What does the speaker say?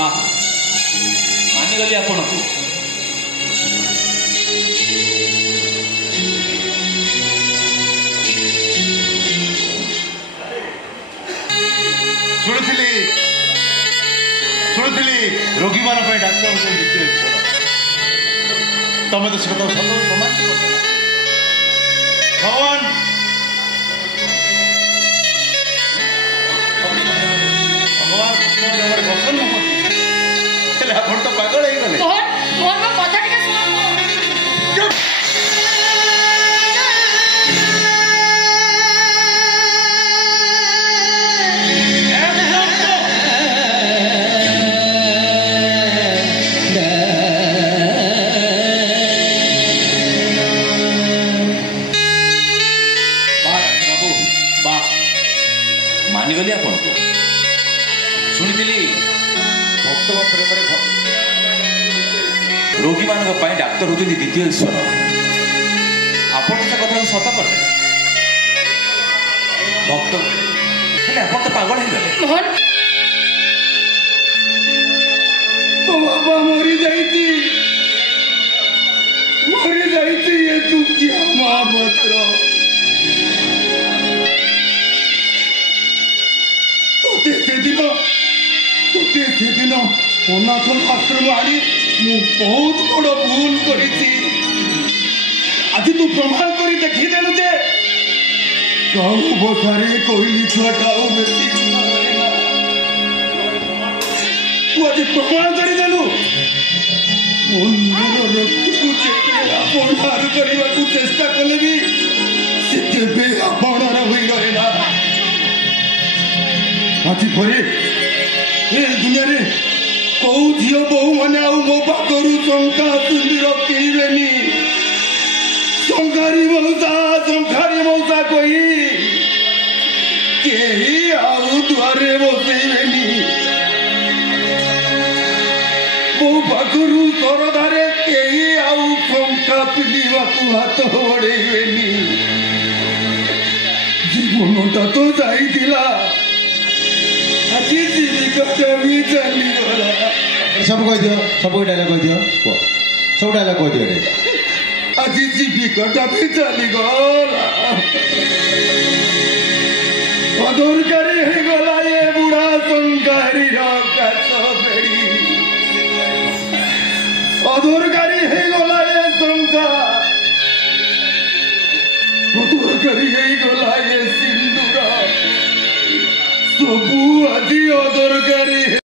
वाह मानिगली आपण को शुणुली रोगी मान डाक्तर तुम तो से प्रमाण भगवान भगवान पसंद आप तो पागल हो गले मानिगली आपण को शुणी भक्त प्रेम रोगी मान डाक्तर होती द्वितीय ईश्वर आपण से कथा सत कर भक्त आप तो पागल हो गले बाबा मरी जाती ये दुखिया महाभद्र दिन अनाथ आश्रम आनी बहुत बड़ भूल कर आज तू प्रमाण कर देखीदेलु जे बसारे कहली छुआटा बेसी तू आज प्रमाण करदेलु मंदिर रक्त को अपहार करने को चेष्टा कले भी से केबे अपहार होई रहेला आज परे ए दुनिया रे कौ झील बहु मैंने मो पाखर शंका सुंदर कहबेनी शंखारी मौसा कही कहीं दुआरे बसैबेनी मो पाखर सरदारे कहीं शंका पिलिवा हाथ बढ़ेबेनी जीवनटा तो जाइला सब कह दियो सब डायलॉग कह दियो सब डायलॉग कह दियो आज जीविका भी चली गला अदरकारी गला ये बुढ़ा शंकारी